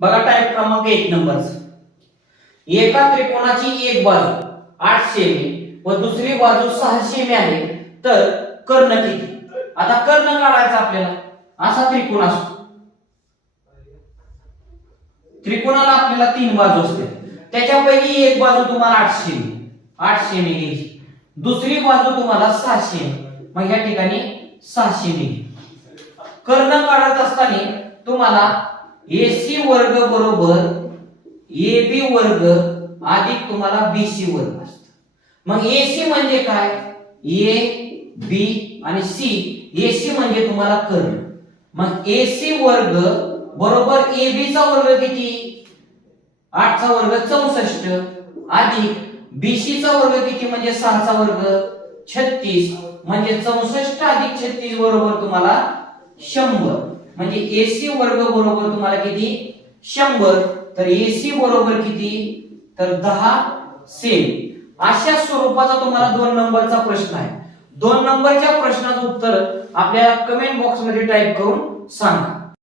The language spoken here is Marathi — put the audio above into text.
बघा टाइप क्रमांक 1 नंबरचा. एका त्रिकोणाची एक बाजू 8 सेमी व दुसरी बाजू 6 सेमी आहे, तर कर्ण किती? आता कर्ण काढायचा आपल्याला. असा त्रिकोण असतो, त्रिकोणाला आपल्याला 3 बाजू असते, त्याच्यापैकी एक बाजू तुम्हाला 8 सेमी घ्यायची, दुसरी बाजू तुम्हाला 6 सेमी, मग या ठिकाणी 6 सेमी. कर्ण काढत असताना तुम्हाला AC वर्ग बरोबर AB वर्ग अधिक तुम्हाला BC वर्ग असतं. मग AC म्हणजे काय? A B आणि C. AC म्हणजे तुम्हाला कर्ण. मग AC वर्ग बरोबर AB चा वर्ग किती? 8 चा वर्ग 64 अधिक BC चा वर्ग किती म्हणजे 6 चा वर्ग 36, म्हणजे 64 अधिक 36 बरोबर तुम्हाला 100. म्हणजे AC वर्ग बरोबर तुम्हाला किती? 100. तर AC बरोबर किती? तर 10 सेमी. अशा स्वरूपाचा तुम्हाला 2 नंबरचा प्रश्न आहे. 2 नंबरच्या प्रश्नाचं उत्तर आपल्याला कमेंट बॉक्स मध्ये टाइप करून सांगा.